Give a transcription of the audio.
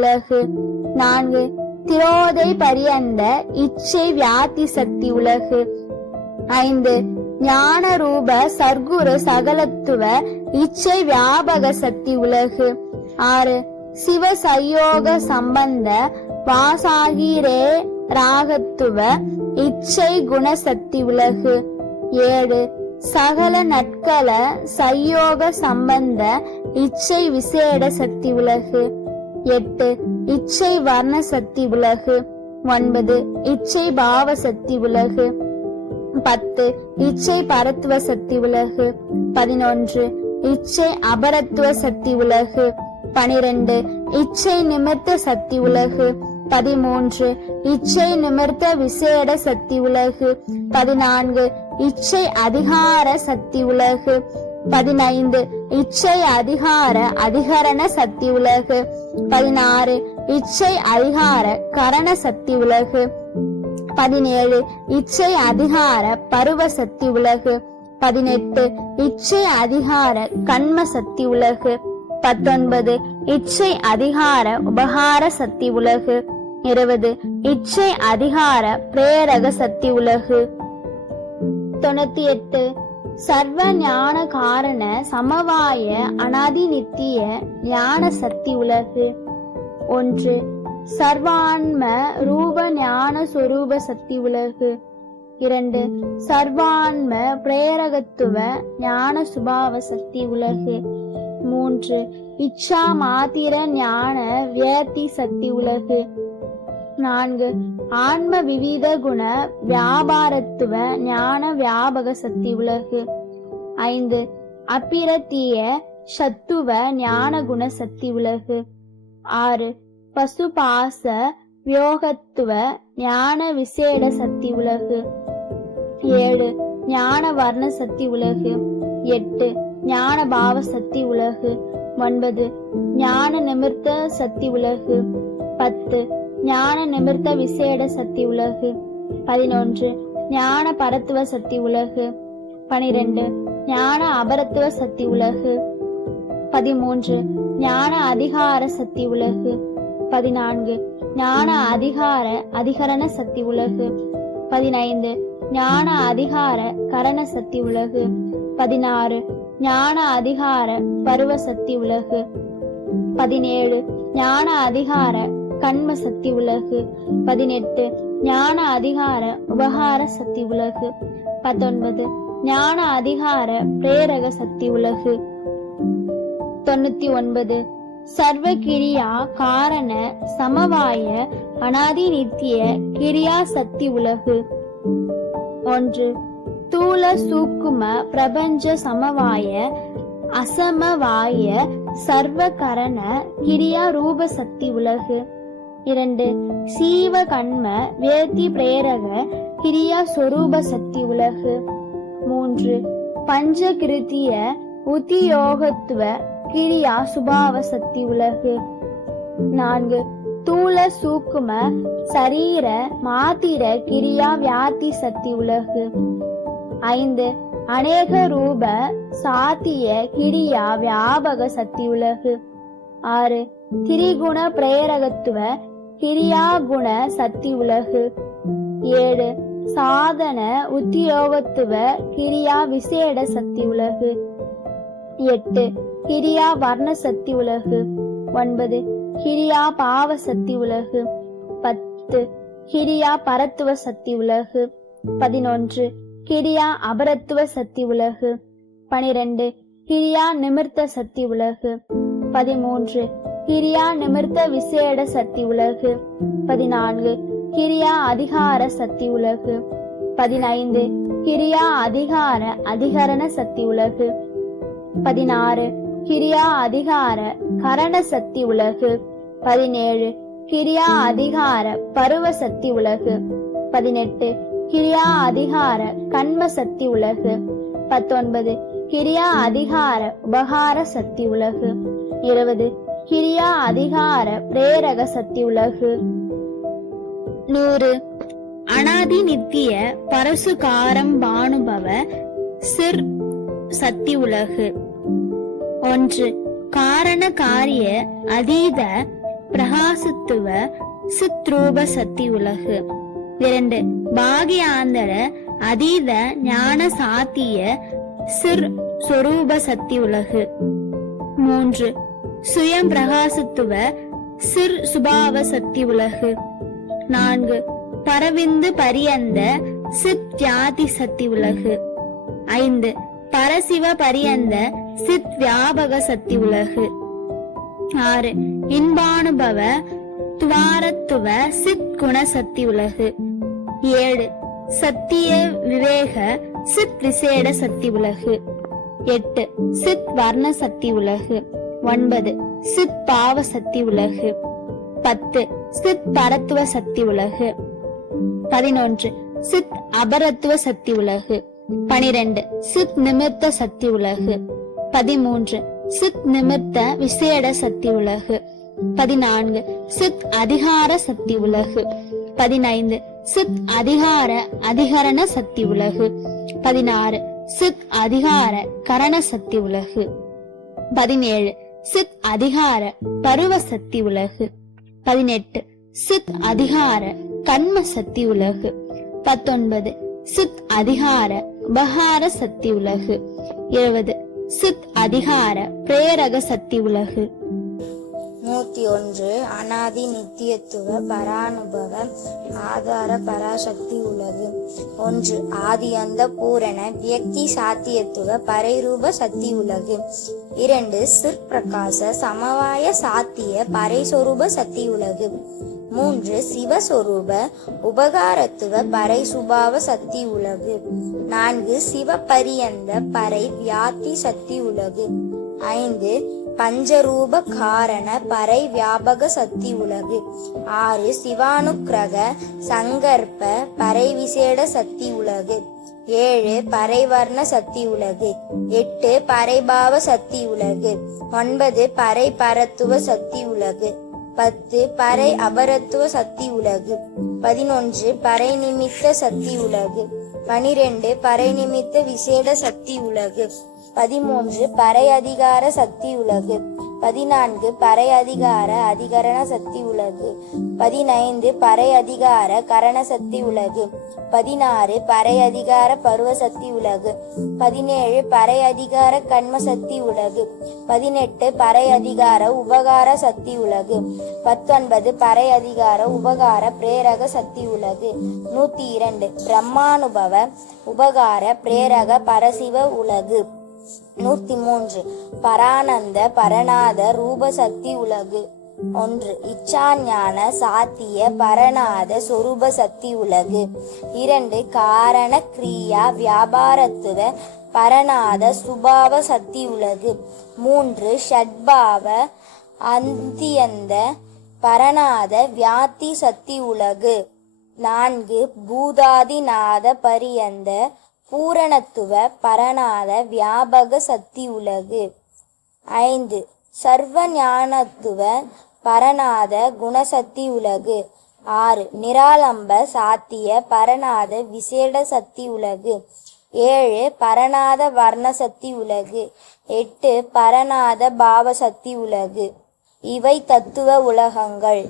உலகு. 4 திரோதை பரியந்த இச்சை வியாதி சக்தி உலகு. 5 ஞான ரூப சர்க்குரு சகலத்துவ இச்சை வியாபக சக்தி உலகு. 6 சிவ சயோக சம்பந்த வாசாகிரே ராகத்துவ இச்சை குணசக்தி உலகு. 7 சகல நட்கல சயோக சம்பந்த இச்சை விசேட சக்தி உலகு. 8 இச்சை வர்ண சக்தி உலகு. 9 இச்சை பாவ சக்தி உலகு. 10 இச்சை பரத்துவ சக்தி உலகு. 11 இச்சை அபரத்துவ சக்தி உலகு. 12 இச்சை நிமித்த சக்தி உலகு. 13 இச்சை நிமித்த விசேட சக்தி உலகு. 14 இச்சை அதிகார சக்தி உலகு. 15 இச்சை அதிகார அதிகரண சக்தி உலகு. 16 இச்சை அதிகார கரண சக்தி உலகு. 17 இச்சை அதிகார பருவ சக்தி உலகு. 18 இச்சை அதிகார கண்ம சக்தி உலகு. 19 இச்சை அதிகார உபகார சக்தி உலகு. 20 இச்சை அதிகார பிரேரக சக்தி உலகு. 98 சர்வ ஞான காரண சமவாய அனாதி நித்திய ஞான சக்தி உலகு. 1 சர்வான்ம ரூப ஞான சொரூப சக்தி உலகு. 2 சர்வான்ம பிரேரகத்துவ ஞான சுபாவ சக்தி உலகு. 3 இச்சா மாத்திர ஞான வியத்தி சக்தி உலகு. 4 ஆன்ம விவித குண வியாபாரத்துவ ஞான வியாபக சக்தி உலகு. 5 அப்பிரத்திய சத்துவ ஞான குண சக்தி உலகு. 6 பசுபாச வியோகத்துவ ஞான விசேட சக்தி உலகு. 7 ஞான வர்ண சக்தி உலகு. 8 ஞான பாவ சக்தி உலகு. 9 ஞான நிமிர்த்த சக்தி உலகு. 10 ஞான நிமிர்த்த விசேட சக்தி உலகு. 11 ஞான பரத்துவ சக்தி உலகு. 12 ஞான அபரத்துவ சக்தி உலகு. 13 ஞான அதிகார சக்தி உலகு. 14 ஞான அதிகார அதிகரண சக்தி உலகு. 15 ஞான அதிகார கரண சக்தி உலகு. 16 ஞான அதிகார பருவ சக்தி உலகு. 17 ஞான அதிகார கண்ம சக்தி உலகு. 18 ஞான அதிகார உபகார சக்தி உலகு. 19 ஞான அதிகார பிரேரக சக்தி உலகு. 99 சர்வ கிரியா காரண சமவாய அனாதி நித்திய கிரியா சக்தி உலகு. 1 தூல சூக்கும பிரபஞ்ச சமவாய அசமவாய சர்வ கரண கிரியா ரூப சக்தி உலகு. 2 சீவ கண்ம வேதி பிரேரக கிரியா சொரூப சக்தி உலகு. 3 பஞ்ச கிருத்திய உத்தியோகத்துவ கிரியா சுபாவ சக்தி உலகு. 4 தூல சூக்கும சரீர மாத்திர கிரியா வியாதி சக்தி உலகு. 5 அநேக ரூப சாத்திய கிரியா வியாபக சக்தி உலகு. 6 திரிகுண பிரேரகத்துவ கிரியா குண சக்தி உலகு. 7 சாதன உத்தியோகத்துவ கிரியா விசேட சக்தி உலகு. 8 கிரியா வர்ண சக்தி உலகு. 9 கிரியா பாவ சக்தி உலகு. 10 கிரியா பரத்துவ சக்தி உலகு. 11 கிரியா அபரத்துவ சக்தி உலகு. 12 கிரியா நிமிர்த்த சக்தி உலகு. 13 கிரியா நிமிர்த்த விசேட சக்தி உலகு. 14 கிரியா அதிகார சக்தி உலகு. 15 கிரியா அதிகார அதிகரண சக்தி உலகு. 16 கிரியா அதிகார கரண சக்தி உலகு. 17 கிரியா அதிகார பருவ சக்தி உலகு. 18 கிரியா அதிகார கண்ம சக்தி உலகு. 19 கிரியா அதிகார உபகார சக்தி உலகு. 20 கிரியா அதிகார பிரேரக சக்தி உலகு. 100 அனாதி நித்திய பரசுகாரம் பானுபவ சிர் சக்தி உலகு. 1 காரண காரிய அதீத பிரகாசத்துவ சித்ரூப சக்தி உலகு. 2 பாகியாந்தர அதீத ஞான சாத்திய சிர் சொரூப சக்தி உலகு. 3 சுயம் பிரகாசத்துவ சிர் சுபாவ சக்தி உலகு. 4 பரவிந்து பரியந்த சித் வியாதி சக்தி உலகு. 5 பரசிவ பரியந்த சித் வியாபக சக்தி உலகு. 6 இன்பானுபவ துவாரத்துவ சித் குண சக்தி உலகு. 7 சத்திய விவேக சித் விசேட சக்தி உலகு. 8 சித் வர்ண சக்தி உலகு. 9 சித் பாவ சக்தி உலகு. 10 சித் பரத்துவ சக்தி உலகு. 11 சித் அபரத்துவ சக்தி உலகு. 12 சித் நிமித்த சக்தி உலகு. 13 சித் நிமித்த விசேட சக்தி உலகு. 14 சித் அதிகார சக்தி உலகு. 15 சித் அதிகார அதிகரண சக்தி உலகு. 16 சித் அதிகார கரண சக்தி உலகு. 17 சித் அதிகார பருவ சக்தி உலகு. 18 சித் அதிகார கண்ம சக்தி உலகு. 19 சித் அதிகார உபகார சக்தி உலகு. 20 சித் அதிகார பிரேரக சக்தி உலகு. 101 அனாதி நித்தியத்துவ பரானுபவ ஆதார பராசக்தி உலகு. 1 ஆதி அந்த பூரண வியக்தி சாத்தியத்துவ பரைரூப சக்தி உலகு. 2 சிற்பிரகாச சமவாய சாத்திய பரைஸ்வரூப சக்தி உலகு. 3 சிவஸ்வரூப உபகாரத்துவ பரை சுபாவ சக்தி உலகு. 4 சிவபரியந்த பரை வியாதி சக்தி உலகு. 5 பஞ்சரூப காரண பரை வியாபக சக்தி உலகு. 6 சிவானுக்கிரக சங்கற்ப பரை விசேட சக்தி உலகு. 7 பரைவர்ண சக்தி உலகு. 8 பரைபாவ சக்தி உலகு. 9 பரை பரத்துவ சக்தி உலகு. 10 பரை அபரத்துவ சக்தி உலகு. 11 பரை நிமித்த சக்தி உலகு. 12 பரை நிமித்த விசேட சக்தி உலகு. 13 பரை அதிகார சக்தி உலகு. 14 பரை அதிகார அதிகரண சக்தி உலகு. 15 பரை அதிகார கரண சக்தி உலகு. 16 பரை அதிகார பருவ சக்தி உலகு. 17 பரை அதிகார கண்ம சக்தி உலகு. 18 பரை அதிகார உபகார சக்தி உலகு. 19 பரை அதிகார உபகார பிரேரக சக்தி உலகு. 102 பிரம்மானுபவ உபகார பிரேரக பரசிவ உலகு. 103 பரானந்த பரநாத ரூப சக்தி உலகு. 1 இச்சாஞான சாத்திய பரநாத சொரூப சக்தி உலகு. 2 காரண கிரியா வியாபாரத்துவ பரநாத சுபாவ சக்தி உலகு. 3 ஷட்பாவ அந்தியந்த பரநாத வியாதி சக்தி உலகு. 4 பூதாதிநாத பரியந்த பூரணத்துவ பரநாத வியாபக சக்தி உலகு. 5 சர்வ ஞானத்துவ பரநாத குணசக்தி உலகு. 6 நிராலம்ப சாத்திய பரநாத விசேட சக்தி உலகு. 7 பரநாத வர்ண சக்தி உலகு. 8 பரநாத பாவ சக்தி உலகு. இவை தத்துவ உலகங்கள்.